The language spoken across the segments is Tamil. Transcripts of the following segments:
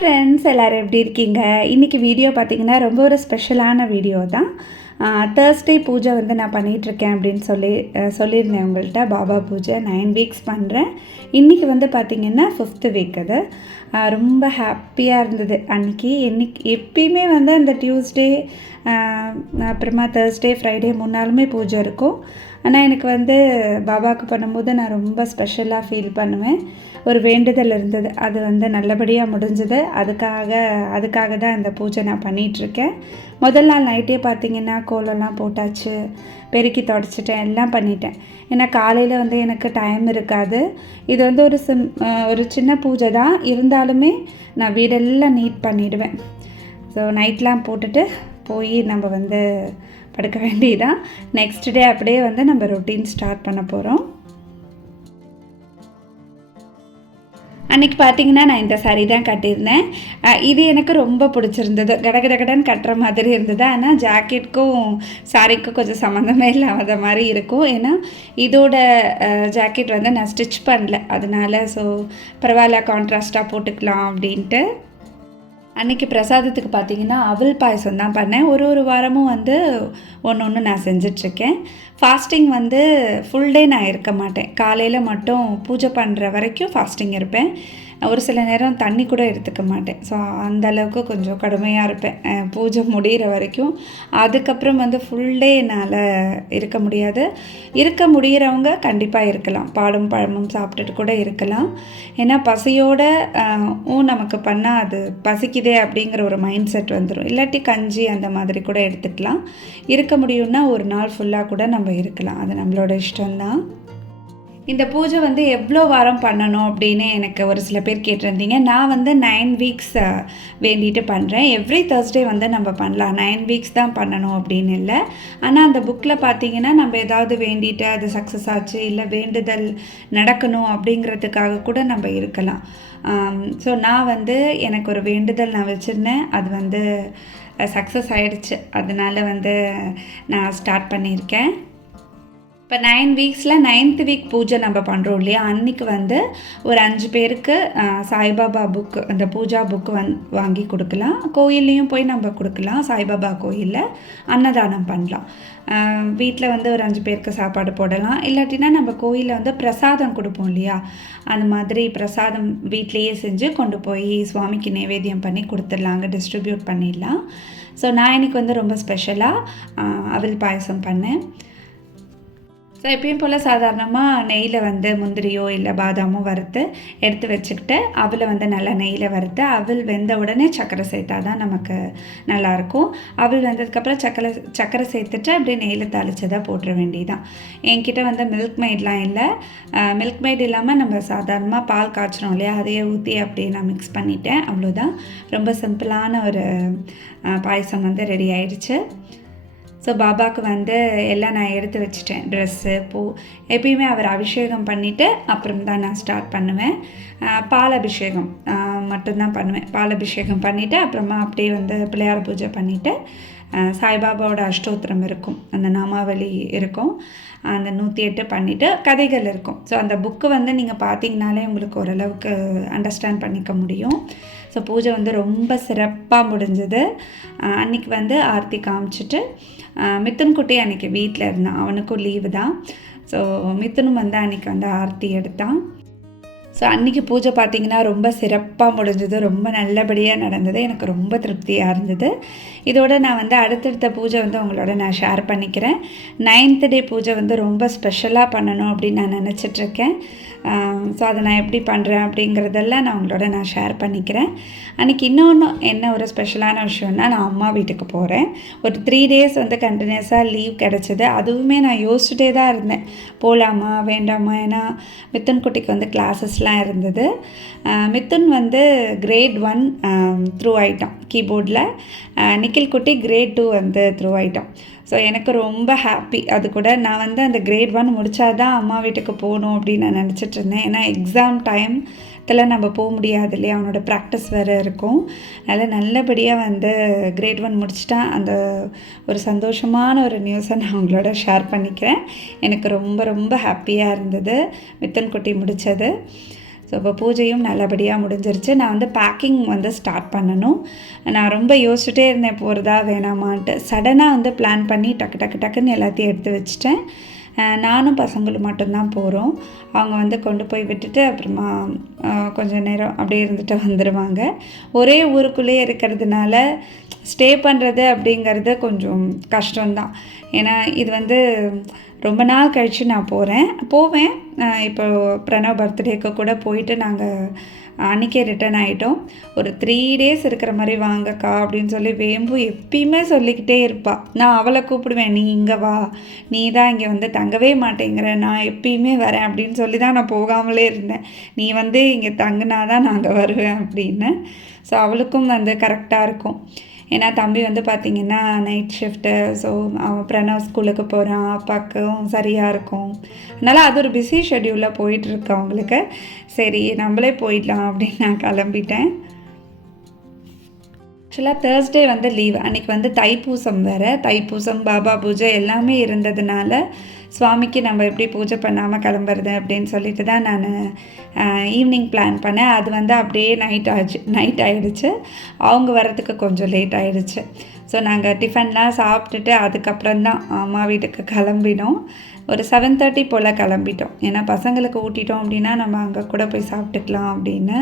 ஃப்ரெண்ட்ஸ், எல்லோரும் எப்படி இருக்கீங்க? இன்றைக்கி வீடியோ பார்த்திங்கன்னா ரொம்ப ஒரு ஸ்பெஷலான வீடியோ தான். தேர்ஸ்டே பூஜை வந்து நான் பண்ணிகிட்ருக்கேன் அப்படின்னு சொல்லியிருந்தேன் உங்கள்கிட்ட. பாபா பூஜை 9 வீக்ஸ் பண்ணுறேன். இன்றைக்கி வந்து பார்த்திங்கன்னா 5th வீக். அது ரொம்ப ஹாப்பியாக இருந்தது அன்றைக்கி. எப்பயுமே வந்து அந்த டியூஸ்டே அப்புறமா தேர்ஸ்டே ஃப்ரைடே 3 நாளுமே பூஜை இருக்கும். ஆனால் எனக்கு வந்து பாபாவுக்கு பண்ணும்போது நான் ரொம்ப ஸ்பெஷலாக ஃபீல் பண்ணுவேன். ஒரு வேண்டுதல் இருந்தது, அது வந்து நல்லபடியாக முடிஞ்சது. அதுக்காக தான் இந்த பூஜை நான் பண்ணிகிட்ருக்கேன். முதல் நாள் நைட்டே பார்த்திங்கன்னா கோலம்லாம் போட்டாச்சு, பெருக்கி தொடச்சிட்டேன், எல்லாம் பண்ணிட்டேன். ஏன்னா காலையில் வந்து எனக்கு டைம் இருக்காது. இது வந்து ஒரு சின்ன பூஜை தான், இருந்தாலுமே நான் வீடெல்லாம் நீட் பண்ணிவிடுவேன். ஸோ நைட்லாம் போட்டுட்டு போய் நம்ம வந்து படுக்க வேண்டியதான். நெக்ஸ்ட் டே அப்படியே வந்து நம்ம ரொட்டீன் ஸ்டார்ட் பண்ண போகிறோம். அன்றைக்கி பார்த்திங்கன்னா நான் இந்த சாரீ தான் கட்டியிருந்தேன். இது எனக்கு ரொம்ப பிடிச்சிருந்தது. கடகடகடன்னு கட்டுற மாதிரி இருந்தது. ஆனால் ஜாக்கெட்டுக்கும் சாரீக்கும் கொஞ்சம் சம்மந்தமே இல்லாத மாதிரி இருக்கும். ஏன்னா இதோட ஜாக்கெட் வந்து நான் ஸ்டிச் பண்ணல, அதனால ஸோ பரவாயில்ல, கான்ட்ராஸ்ட்டாக போட்டுக்கலாம் அப்படின்ட்டு. அன்றைக்கி பிரசாதத்துக்கு பார்த்திங்கன்னா அவல் பாயசம் தான் பண்ணேன். ஒரு வாரமும் வந்து ஒன்று நான் செஞ்சிட்ருக்கேன். ஃபாஸ்டிங் வந்து ஃபுல் டே நான் இருக்க மாட்டேன். காலையில் மட்டும் பூஜை பண்ணுற வரைக்கும் ஃபாஸ்டிங் இருப்பேன். ஒரு சில நேரம் தண்ணி கூட எடுத்துக்க மாட்டேன். ஸோ அந்தளவுக்கு கொஞ்சம் கடுமையாக இருப்பேன் பூஜை முடிகிற வரைக்கும். அதுக்கப்புறம் வந்து ஃபுல் டே என்னால் இருக்க முடியாது. இருக்க முடிகிறவங்க கண்டிப்பாக இருக்கலாம், பாலும் பழமும் சாப்பிட்டுட்டு கூட இருக்கலாம். ஏன்னா பசியோடு நமக்கு பண்ணால் அது பசிக்குதே அப்படிங்கிற ஒரு மைண்ட் செட் வந்துடும். இல்லாட்டி கஞ்சி அந்த மாதிரி கூட எடுத்துக்கலாம். இருக்க முடியும்னா ஒரு நாள் ஃபுல்லாக கூட நம்ம இருக்கலாம், அது நம்மளோட இஷ்டம்தான். இந்த பூஜை வந்து எவ்வளோ வாரம் பண்ணணும் அப்படின்னு எனக்கு ஒரு சில பேர் கேட்டிருந்தீங்க. நான் வந்து 9 வீக்ஸ் வேண்டிட்டு பண்ணுறேன். எவ்ரி தேர்ஸ்டே வந்து நம்ம பண்ணலாம். 9 வீக்ஸ் தான் பண்ணணும் அப்படின்னு இல்லை. ஆனால் அந்த புக்கில் பார்த்தீங்கன்னா நம்ம ஏதாவது வேண்டிட்டு அது சக்ஸஸ் ஆச்சு, இல்லை வேண்டுதல் நடக்கணும் அப்படிங்கிறதுக்காக கூட நம்ம இருக்கலாம். ஸோ நான் வந்து எனக்கு ஒரு வேண்டுதல் நான் வச்சுருந்தேன், அது வந்து சக்ஸஸ் ஆகிடுச்சு. அதனால் வந்து நான் ஸ்டார்ட் பண்ணியிருக்கேன். இப்போ 9 வீக்ஸில் 9th வீக் பூஜை நம்ம பண்ணுறோம் இல்லையா, அன்றைக்கி வந்து ஒரு 5 பேருக்கு சாய்பாபா புக்கு, அந்த பூஜா புக்கு வாங்கி கொடுக்கலாம். கோயில்லையும் போய் நம்ம கொடுக்கலாம். சாய்பாபா கோயிலில் அன்னதானம் பண்ணலாம். வீட்டில் வந்து ஒரு 5 பேருக்கு சாப்பாடு போடலாம். இல்லாட்டினா நம்ம கோயிலில் வந்து பிரசாதம் கொடுப்போம் இல்லையா, அந்த மாதிரி பிரசாதம் வீட்லேயே செஞ்சு கொண்டு போய் சுவாமிக்கு நைவேத்தியம் பண்ணி கொடுத்துடலாங்க, டிஸ்ட்ரிபியூட் பண்ணிடலாம். ஸோ நான் இன்றைக்கி வந்து ரொம்ப ஸ்பெஷலாக அவல் பாயசம் பண்ணேன். ஸோ எப்பயும் போல் சாதாரணமாக நெய்யில் வந்து முந்திரியோ இல்லை பாதாமோ வறுத்து எடுத்து வச்சுக்கிட்டு அவலை வந்து நல்லா நெய்யில் வறுத்து அவல் வெந்த உடனே சர்க்கரை சேர்த்தா தான் நமக்கு நல்லாயிருக்கும். அவல் வெந்ததுக்கப்புறம் சர்க்கரை சேர்த்துட்டு அப்படியே நெய்யில் தாளிச்சதாக போட்டுற வேண்டியதான். என்கிட்ட வந்து மில்க் மெய்ட்லாம் இல்லை. மில்க் மெய்ட் இல்லாமல் நம்ம சாதாரணமாக பால் காய்ச்சினோம் இல்லையா, அதையே ஊற்றி அப்படியே நான் மிக்ஸ் பண்ணிட்டேன். அவ்வளோதான். ரொம்ப சிம்பிளான ஒரு பாயசம் வந்து ரெடி ஆயிடுச்சு. ஸோ பாபாவுக்கு வந்து எல்லாம் நான் எடுத்து வச்சுட்டேன். ட்ரெஸ்ஸு, பூ, எப்பயுமே அவர் அபிஷேகம் பண்ணிவிட்டு அப்புறம் தான் நான் ஸ்டார்ட் பண்ணுவேன். பால் அபிஷேகம் மட்டும்தான் பண்ணுவேன். பால் அபிஷேகம் பண்ணிவிட்டு அப்புறமா அப்படியே வந்து பிள்ளையார் பூஜை பண்ணிவிட்டு சாய்பாபாவோட அஷ்டோத்திரம் இருக்கும், அந்த நாமாவளி இருக்கும், அந்த 108 பண்ணிவிட்டு கதைகள் இருக்கும். ஸோ அந்த புக்கு வந்து நீங்கள் பார்த்தீங்கனாலே உங்களுக்கு ஓரளவுக்கு அண்டர்ஸ்டாண்ட் பண்ணிக்க முடியும். ஸோ பூஜை வந்து ரொம்ப சிறப்பாக முடிஞ்சது. அன்றைக்கி வந்து ஆர்த்தி காமிச்சிட்டு மித்துன் குட்டி அன்றைக்கி வீட்டில் இருந்தான், அவனுக்கும் லீவு தான். ஸோ மித்துனும் வந்து அன்றைக்கி வந்து ஆர்த்தி எடுத்தான். ஸோ அன்றைக்கி பூஜை பார்த்திங்கன்னா ரொம்ப சிறப்பாக முடிஞ்சது, ரொம்ப நல்லபடியாக நடந்தது. எனக்கு ரொம்ப திருப்தியாக இருந்தது. இதோடு நான் வந்து அடுத்தடுத்த பூஜை வந்து உங்களோட நான் ஷேர் பண்ணிக்கிறேன். 9th டே பூஜை வந்து ரொம்ப ஸ்பெஷலாக பண்ணணும் அப்படின்னு நான் நினச்சிட்ருக்கேன். ஸோ அதை நான் எப்படி பண்ணுறேன் அப்படிங்கிறதெல்லாம் நான் உங்களோட நான் ஷேர் பண்ணிக்கிறேன். அன்றைக்கி இன்னொன்று என்ன ஒரு ஸ்பெஷலான விஷயம்னா, நான் அம்மா வீட்டுக்கு போகிறேன். ஒரு 3 days வந்து கண்டினியூஸாக லீவ் கிடச்சிது. அதுவுமே நான் யோசிச்சுட்டே தான் இருந்தேன், போகலாமா வேண்டாமா. ஏன்னா மித்துன் குட்டிக்கு வந்து கிளாஸஸ்லாம் இருந்தது. மித்துன் வந்து கிரேட் 1 த்ரூ ஆகிட்டான் கீபோர்டில். நிக்கில் குட்டி கிரேட் 2 வந்து த்ரூ ஆகிட்டான். ஸோ எனக்கு ரொம்ப ஹாப்பி. அது கூட நான் வந்து அந்த கிரேட் 1 முடித்தாதான் அம்மா வீட்டுக்கு போகணும் அப்படின்னு நான் நினச்சிட்ருந்தேன். ஏன்னா எக்ஸாம் டைத்தில் நம்ம போக முடியாது இல்லையா, அவனோட ப்ராக்டிஸ் வேறு இருக்கும். அதனால் நல்லபடியாக வந்து கிரேட் 1 முடிச்சிட்டா. அந்த ஒரு சந்தோஷமான ஒரு நியூஸை நான் அவங்களோட ஷேர் பண்ணிக்கிறேன். எனக்கு ரொம்ப ரொம்ப ஹாப்பியாக இருந்தது மித்துன் குட்டி முடித்தது. ஸோ இப்போ பூஜையும் நல்லபடியாக முடிஞ்சிருச்சு. நான் வந்து பேக்கிங் வந்து ஸ்டார்ட் பண்ணணும். நான் ரொம்ப யோசிச்சுட்டே இருந்தேன் போகிறதா வேணாமான்ட்டு. சடனாக வந்து பிளான் பண்ணி டக்குன்னு எல்லாத்தையும் எடுத்து வச்சுட்டேன். நானும் பசங்களும் மட்டும்தான் போகிறோம். அவங்க வந்து கொண்டு போய் விட்டுட்டு அப்புறமா கொஞ்சம் நேரம் அப்படியே இருந்துட்டு வந்துடுவாங்க. ஒரே ஊருக்குள்ளேயே இருக்கிறதுனால ஸ்டே பண்ணுறது அப்படிங்கிறது கொஞ்சம் கஷ்டம்தான். ஏன்னா இது வந்து ரொம்ப நாள் கழித்து நான் போவேன். இப்போ பிரணவ் பர்த்டேக்கு கூட போயிட்டு நாங்கள் அன்றைக்கே ரிட்டர்ன் ஆகிட்டோம். ஒரு 3 days இருக்கிற மாதிரி வாங்கக்கா அப்படின்னு சொல்லி வேம்பு எப்பயுமே சொல்லிக்கிட்டே இருப்பாள். நான் அவளை கூப்பிடுவேன், நீ இங்கே வா, நீ தான் இங்கே வந்து தங்கவே மாட்டேங்கிற, நான் எப்பயுமே வரேன் அப்படின்னு சொல்லி தான் நான் போகாமலே இருந்தேன். நீ வந்து இங்கே தங்குனா தான் நாங்கள் வருவேன் அப்படின்னு. ஸோ அவளுக்கும் வந்து கரெக்டாக இருக்கும். ஏன்னா தம்பி வந்து பார்த்திங்கன்னா நைட் ஷிஃப்ட்டு. ஸோ அவன் பிரணவ் ஸ்கூலுக்கு போகிறான், அப்பாவுக்கும் சரியாக இருக்கும். அதனால் அது ஒரு பிஸி ஷெட்யூலில் போயிட்டுருக்கு அவங்களுக்கு. சரி நம்மளே போயிடலாம் அப்படின்னு நான் கிளம்பிட்டேன். ஆக்சுவலாக தேர்ஸ்டே வந்து லீவ். அன்றைக்கி வந்து தைப்பூசம் வேறு. தைப்பூசம், பாபா பூஜை எல்லாமே இருந்ததுனால சுவாமிக்கு நம்ம எப்படி பூஜை பண்ணாமல் கிளம்புறது அப்படின்னு சொல்லிட்டு தான் நான் ஈவினிங் பிளான் பண்ணேன். அது வந்து அப்படியே நைட் ஆகிடுச்சு. அவங்க வர்றதுக்கு கொஞ்சம் லேட் ஆகிடுச்சு. ஸோ நாங்கள் டிஃபன்லாம் சாப்பிட்டுட்டு அதுக்கப்புறம் தான் அம்மா வீட்டுக்கு கிளம்பினோம். ஒரு 7:30 போல் கிளம்பிட்டோம். ஏன்னா பசங்களுக்கு ஊட்டிட்டோம் அப்படின்னா நம்ம அங்கே கூட போய் சாப்பிட்டுக்கலாம் அப்படின்னு.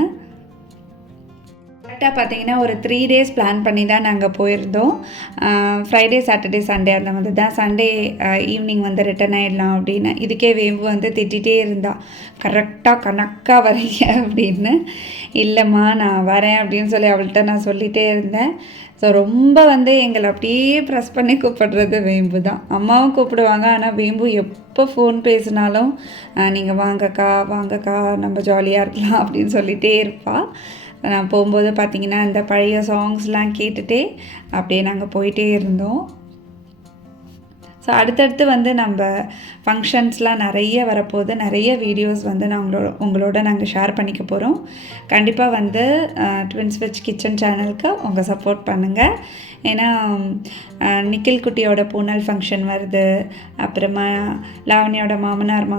கரெக்டாக பார்த்திங்கன்னா ஒரு 3 days பிளான் பண்ணி தான் நாங்கள் போயிருந்தோம். ஃப்ரைடே, சாட்டர்டே, சண்டே அந்த மாதிரி தான். சண்டே ஈவினிங் வந்து ரிட்டர்ன் ஆகிடலாம் அப்படின்னு. இதுக்கே வேம்பு வந்து திட்டிகிட்டே இருந்தா, கரெக்டாக கணக்காக வரீங்க அப்படின்னு. இல்லைம்மா நான் வரேன் அப்படின்னு சொல்லி அவள்கிட்ட நான் சொல்லிகிட்டே இருந்தேன். ஸோ ரொம்ப வந்து எங்களை அப்படியே ப்ரெஸ் பண்ணி கூப்பிடுறது வேம்பு தான். அம்மாவும் கூப்பிடுவாங்க. ஆனால் வேம்பு எப்போ ஃபோன் பேசினாலும் நீங்கள் வாங்கக்கா நம்ம ஜாலியாக இருக்கலாம் அப்படின்னு சொல்லிகிட்டே இருப்பாள். நான் போகும்போது பார்த்திங்கன்னா இந்த பழைய சாங்ஸ்லாம் கேட்டுகிட்டே அப்படியே நாங்கள் போயிட்டே இருந்தோம். ஸோ அடுத்தடுத்து வந்து நம்ம ஃபங்க்ஷன்ஸ்லாம் நிறைய வரப்போகுது. நிறைய வீடியோஸ் வந்து நான் உங்களோட நாங்கள் ஷேர் பண்ணிக்க போகிறோம். கண்டிப்பாக வந்து ட்வின்ஸ் விச் கிச்சன் சேனலுக்கு உங்கள் சப்போர்ட் பண்ணுங்கள். ஏன்னா நிக்கில் குட்டியோட பூனல் ஃபங்க்ஷன் வருது. அப்புறமா லாவணியோட மாமனார்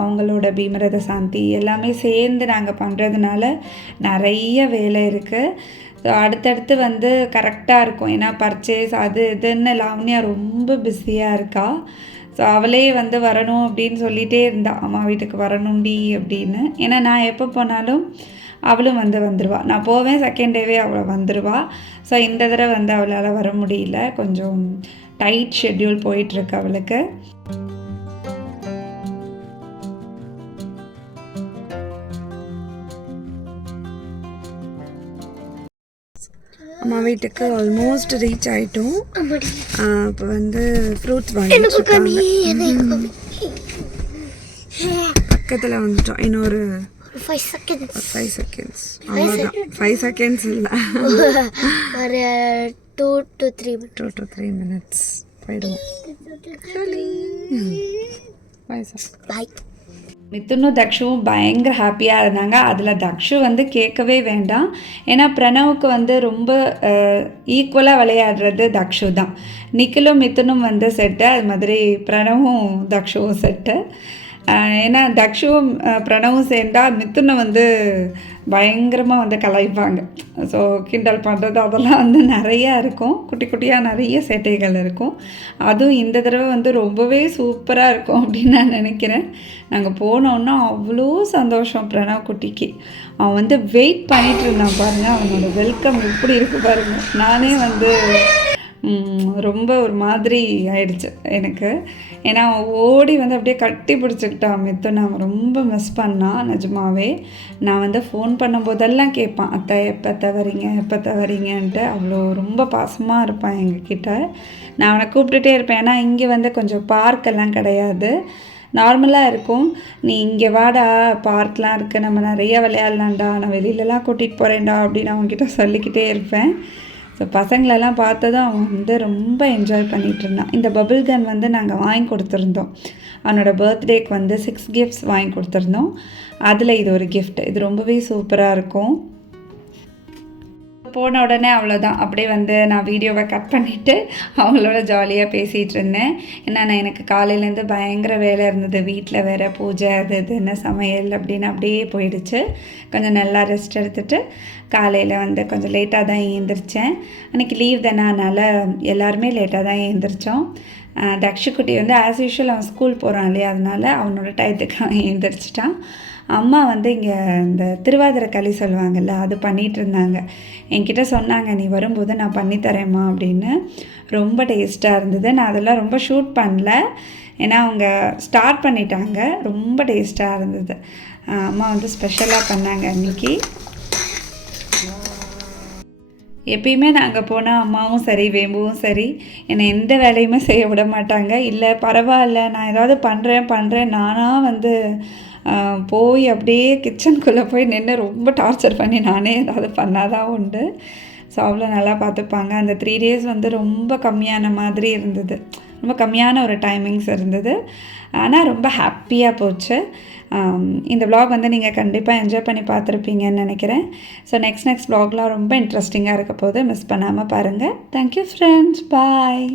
அவங்களோட பீமரத சாந்தி எல்லாமே சேர்ந்து நாங்கள் பண்ணுறதுனால நிறைய வேலை இருக்குது. ஸோ அடுத்தடுத்து வந்து கரெக்டாக இருக்கும். ஏன்னா பர்ச்சேஸ் அது இதுன்னு லாவணியா ரொம்ப பிஸியாக இருக்கா. ஸோ அவளே வந்து வரணும் அப்படின்னு சொல்லிகிட்டே இருந்தா, அம்மா வீட்டுக்கு வரணும்டி அப்படின்னு. ஏன்னா நான் எப்போ போனாலும் அவளும் வந்துடுவாள். நான் போவேன், செகண்ட் டேவே அவள் வந்துடுவாள். ஸோ இந்த தடவை வந்து அவளால் வர முடியல. கொஞ்சம் டைட் ஷெட்யூல் போயிட்டுருக்கு அவளுக்கு. அம்மா வீட்டுக்கு ஆல்மோஸ்ட் ரீச் ஆகிட்டோம். இப்போ வந்து ஃப்ரூட்ஸ் வாங்கிட்டுருக்காங்க. பக்கத்தில் வந்துட்டோம். இன்னொரு 5 seconds அவ்வளோதான். 5 seconds இல்லை, ஒரு 2 to 3 minutes போயிடுவோம். பாய். மித்துனும் தக்ஷுவும் பயங்கர ஹாப்பியாக இருந்தாங்க. அதில் தக்ஷு வந்து கேட்கவே வேண்டாம். ஏன்னா பிரணவுக்கு வந்து ரொம்ப ஈக்குவலாக விளையாடுறது தக்ஷு தான். நிக்கிலும் மித்துனும் வந்து செட்டு, அது மாதிரி பிரணவும் தக்ஷுவும் செட்டு. ஏன்னா தக்ஷுவும் பிரணவும் சேர்ந்தால் மித்துனை வந்து பயங்கரமாக வந்து கலாய்ப்பாங்க. ஸோ கிண்டல் பண்ணுறது அதெல்லாம் வந்து நிறையா இருக்கும். குட்டி குட்டியாக நிறைய சேட்டைகள் இருக்கும். அதுவும் இந்த தடவை வந்து ரொம்பவே சூப்பராக இருக்கும் அப்படின்னு நான் நினைக்கிறேன். நாங்கள் போனோன்னா அவ்வளோ சந்தோஷம் பிரணவ் குட்டிக்கு. அவன் வந்து வெயிட் பண்ணிகிட்டு இருந்தான் பாருங்கள். அவனோட வெல்கம் எப்படி இருக்குது பாருங்கள். நானே வந்து ரொம்ப ஒரு மாதிரி ஆயிடுச்சு எனக்கு. ஏன்னா ஓடி வந்து அப்படியே கட்டி பிடிச்சிக்கிட்டான் மித்துனை. அவன் ரொம்ப மிஸ் பண்ணான் நிஜமாவே. நான் வந்து ஃபோன் பண்ணும்போதெல்லாம் கேட்பான், அத்தை எப்போ வரீங்கன்ட்டு. அவ்வளோ ரொம்ப பாசமாக இருப்பான் எங்ககிட்ட. நான் அவனை கூப்பிட்டுட்டே இருப்பேன். ஏன்னா இங்கே வந்து கொஞ்சம் பார்க்கெல்லாம் கிடையாது, நார்மலாக இருக்கும். நீ இங்கே வாடா, பார்க்லாம் இருக்குது, நம்ம நிறைய விளையாடலாம்டா, நான் வெளியிலலாம் கூட்டிகிட்டு போகிறேன்டா அப்படின்னு அவங்ககிட்ட சொல்லிக்கிட்டே இருப்பேன். ஸோ பசங்களெல்லாம் பார்த்ததும் அவன் வந்து ரொம்ப என்ஜாய் பண்ணிகிட்டு இருந்தான். இந்த பபிள் கன் வந்து நாங்கள் வாங்கி கொடுத்துருந்தோம். அவனோட பர்த்டேக்கு வந்து 6 gifts வாங்கி கொடுத்துருந்தோம். அதில் இது ஒரு கிஃப்ட். இது ரொம்பவே சூப்பராக இருக்கும். போன உடனே அவ்வளோதான், அப்படியே வந்து நான் வீடியோவை கட் பண்ணிவிட்டு அவங்களோட ஜாலியாக பேசிகிட்டு இருந்தேன். ஏன்னா நான் எனக்கு காலையிலேருந்து பயங்கர வேலை இருந்தது, வீட்டில் வேறு பூஜை அது இதுன்னு சமையல் அப்படின்னு அப்படியே போயிடுச்சு. கொஞ்சம் நல்லா ரெஸ்ட் எடுத்துகிட்டு காலையில் வந்து கொஞ்சம் லேட்டாக தான் எழுந்திரிச்சேன். அன்றைக்கி லீவ் தானே, அதனால் எல்லாருமே லேட்டாக தான் எழுந்திரிச்சோம். தக்ஷுக்குட்டி வந்து ஆஸ் யூஷுவல் அவன் ஸ்கூல் போகிறான் இல்லையா, அதனால் அவனோட டயத்துக்கு அவன் எழுந்திரிச்சிட்டான். அம்மா வந்து இங்கே இந்த திருவாதிரை களி சொல்லுவாங்கள்ல, அது பண்ணிகிட்டு இருந்தாங்க. என்கிட்ட சொன்னாங்க, நீ வரும்போது நான் பண்ணித்தரேம்மா அப்படின்னு. ரொம்ப டேஸ்ட்டாக இருந்தது. நான் அதெல்லாம் ரொம்ப ஷூட் பண்ணல, ஏன்னா அவங்க ஸ்டார்ட் பண்ணிட்டாங்க. ரொம்ப டேஸ்ட்டாக இருந்தது. அம்மா வந்து ஸ்பெஷலாக பண்ணாங்க அன்றைக்கி. எப்பயுமே நாங்கள் போனால் அம்மாவும் சரி வேம்புவும் சரி என்னை எந்த வேலையுமே செய்ய விட மாட்டாங்க. இல்லை பரவாயில்ல, நான் ஏதாவது பண்ணுறேன் நானாக வந்து போய் அப்படியே கிச்சனுக்குள்ளே போய் நின்று ரொம்ப டார்ச்சர் பண்ணி நானே ஏதாவது பண்ணாதான் உண்டு. ஸோ அவ்வளோ நல்லா பார்த்துப்பாங்க. அந்த 3 days வந்து ரொம்ப கம்மியான மாதிரி இருந்தது, ரொம்ப கம்மியான ஒரு டைமிங்ஸ் இருந்தது. ஆனால் ரொம்ப ஹாப்பியாக போச்சு. இந்த vlog வந்து நீங்கள் கண்டிப்பாக என்ஜாய் பண்ணி பார்த்துருப்பீங்கன்னு நினைக்கிறேன். ஸோ நெக்ஸ்ட் vlogலாம் ரொம்ப இன்ட்ரெஸ்டிங்காக இருக்க போது மிஸ் பண்ணாமல் பாருங்கள். தேங்க்யூ ஃப்ரெண்ட்ஸ், பாய்.